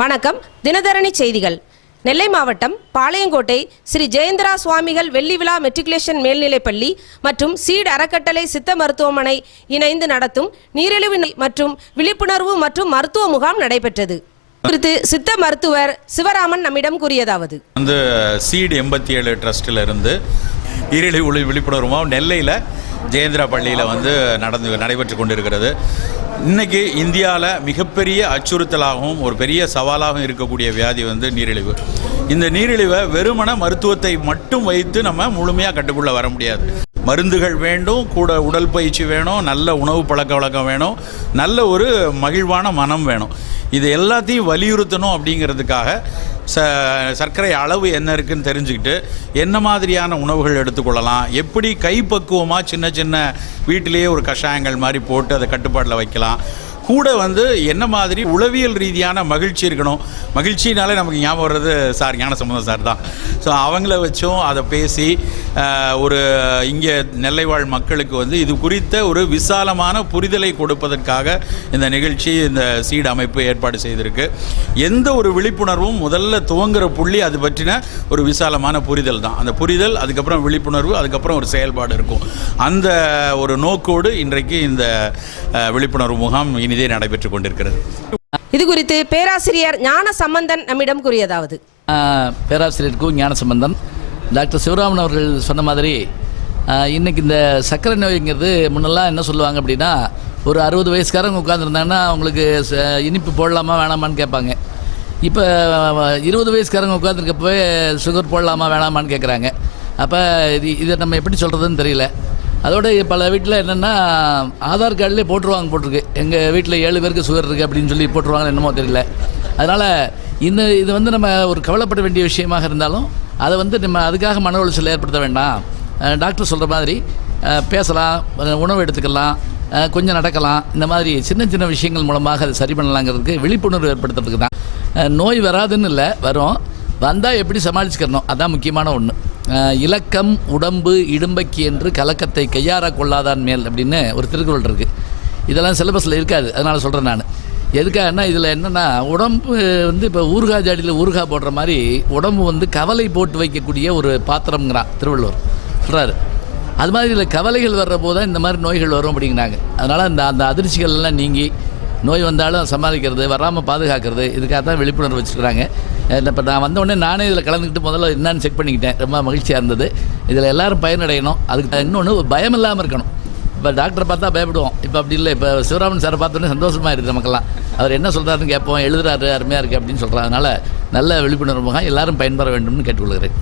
வணக்கம். தினதரணி செய்திகள். நெல்லை மாவட்டம் பாளையங்கோட்டை ஸ்ரீ ஜெயந்திரா சுவாமிகள் வெள்ளி விழா மெட்ரிகுலேஷன் மேல்நிலைப்பள்ளி மற்றும் சீட் அறக்கட்டளை சித்த மருத்துவமனை இணைந்து நடத்தும் நீரிழிவு மற்றும் விழிப்புணர்வு மற்றும் மருத்துவ முகாம் நடைபெற்றது. குறித்து சித்த மருத்துவர் சிவராமன் நம்மிடம் கூறியதாவது, வந்து சீட் 87 ட்ரஸ்டில் இருந்து நீரிழிவு விழிப்புணர்வு நெல்லையில் ஜெயந்திரா பள்ளியில் வந்து நடைபெற்று கொண்டிருக்கிறது. இன்றைக்கி இந்தியாவில் மிகப்பெரிய அச்சுறுத்தலாகவும் ஒரு பெரிய சவாலாகவும் இருக்கக்கூடிய வியாதி வந்து நீரிழிவு. இந்த நீரிழிவை வெறுமன மருத்துவத்தை மட்டும் வைத்து நம்ம முழுமையாக கட்டுக்குள்ளே வர முடியாது. மருந்துகள் வேண்டும், கூட உடல் பயிற்சி வேணும், நல்ல உணவு பழக்க வழக்கம் வேணும், நல்ல ஒரு மகிழ்வான மனம் வேணும். இது எல்லாத்தையும் வலியுறுத்தணும். அப்படிங்கிறதுக்காக சர்க்கரை அளவு என்ன இருக்குன்னு தெரிஞ்சுக்கிட்டு என்ன மாதிரியான உணவுகள் எடுத்துக்கொள்ளலாம், எப்படி கைப்பக்குவமாக சின்ன சின்ன வீட்டிலேயே ஒரு கஷாயங்கள் மாதிரி போட்டு அதை கட்டுப்பாட்டில் வைக்கலாம், கூட வந்து என்ன மாதிரி உளவியல் ரீதியான மகிழ்ச்சி இருக்கணும். மகிழ்ச்சினாலே நமக்கு ஞாபகம் வர்றது சார் ஞானசம்பந்தம் சார் தான். ஸோ அவங்கள வச்சும் அதை பேசி ஒரு இங்கே நெல்லை வாழ் மக்களுக்கு வந்து இது குறித்த ஒரு விசாலமான புரிதலை கொடுப்பதற்காக இந்த நிகழ்ச்சி, இந்த சீட் அமைப்பு ஏற்பாடு செய்திருக்கு. எந்த ஒரு விழிப்புணர்வும் முதல்ல துவங்குற புள்ளி அது பற்றின ஒரு விசாலமான புரிதல் தான். அந்த புரிதல், அதுக்கப்புறம் விழிப்புணர்வு, அதுக்கப்புறம் ஒரு செயல்பாடு இருக்கும். அந்த ஒரு நோக்கோடு இன்றைக்கு இந்த விழிப்புணர்வு முகாம் இனிதே நடைபெற்று கொண்டிருக்கிறது. இது குறித்து பேராசிரியர் ஞானசம்பந்தன் நம்மிடம் கூறியதாவது, பேராசிரியருக்கும் ஞானசம்பந்தன், டாக்டர் சிவராமன் அவர்கள் சொன்ன மாதிரி இன்றைக்கி இந்த சர்க்கரை நோய்ங்கிறது முன்னெல்லாம் என்ன சொல்லுவாங்க அப்படின்னா, ஒரு 60 வயசுக்காரங்க உட்காந்துருந்தாங்கன்னா அவங்களுக்கு இனிப்பு போடலாமா வேணாமான்னு கேட்பாங்க. இப்போ 20 வயசுக்காரங்க உட்காந்துருக்கப்பவே சுகர் போடலாமா வேணாமான்னு கேட்குறாங்க. அப்போ இதை நம்ம எப்படி சொல்கிறதுன்னு தெரியல. அதோட பல வீட்டில் என்னென்னா ஆதார் கார்டிலே போட்டுருக்கு, எங்கள் வீட்டில் 7 பேருக்கு சுகர் இருக்குது அப்படின்னு சொல்லி போட்டுருவாங்கன்னு என்னமோ தெரியல. அதனால் இது வந்து நம்ம ஒரு கவலைப்பட வேண்டிய விஷயமாக இருந்தாலும் அதை வந்து நம்ம அதுக்காக மன உளைச்சல் ஏற்படுத்த வேண்டாம். டாக்டர் சொல்கிற மாதிரி பேசலாம், உணவு எடுத்துக்கலாம், கொஞ்சம் நடக்கலாம், இந்த மாதிரி சின்ன சின்ன விஷயங்கள் மூலமாக அதை சரி பண்ணலாங்கிறதுக்கு விழிப்புணர்வு ஏற்படுத்துறதுக்கு தான். நோய் வராதுன்னு இல்லை, வரும், வந்தால் எப்படி சமாளிச்சுக்கிறணும், அதுதான் முக்கியமான ஒன்று. இலக்கம் உடம்பு இடும்பைக்கு என்று கலக்கத்தை கையாற கொள்ளாதான் மேல் அப்படின்னு ஒரு திருக்குறள் இருக்குது. இதெல்லாம் சிலபஸில் இருக்காது, அதனால் சொல்கிறேன் நான். எதுக்காகனா இதில் என்னென்னா, உடம்பு வந்து இப்போ ஊறுகாய் ஜாடியில் ஊறுகாய் போடுற மாதிரி உடம்பு வந்து கவலை போட்டு வைக்கக்கூடிய ஒரு பாத்திரம்ங்கிறான் திருவள்ளுவர் சொல்கிறாரு. அது மாதிரி இதில் கவலைகள் வர்ற போது தான் இந்த மாதிரி நோய்கள் வரும் அப்படிங்கிறாங்க. அதனால் அந்த அதிர்ச்சிகள்லாம் நீங்கி நோய் வந்தாலும் சமாளிக்கிறது, வராமல் பாதுகாக்கிறது, இதுக்காக தான் விழிப்புணர்வு வச்சுருக்குறாங்க. இப்போ நான் வந்தோடனே நானே இதில் கலந்துக்கிட்டு முதல்ல என்னன்னு செக் பண்ணிக்கிட்டேன். ரொம்ப மகிழ்ச்சியாக இருந்தது. இதில் எல்லோரும் பயனடையணும். அதுக்கு இன்னொன்று பயம் இல்லாமல் இருக்கணும். இப்போ டாக்டரை பார்த்தா பயப்படுவோம், இப்போ அப்படி இல்லை. இப்போ சிவராமன் சாரை பார்த்தோன்னே சந்தோஷமாக இருக்குது நமக்கெல்லாம். அவர் என்ன சொல்கிறாருன்னு கேட்போம், எழுதுறாரு, அருமையாக இருக்குது அப்படின்னு சொல்கிறார். அதனால் நல்ல விழிப்புணர்வு முகாம் எல்லோரும் பயன்பெற வேண்டும்னு கேட்டுக்கொள்கிறேன்.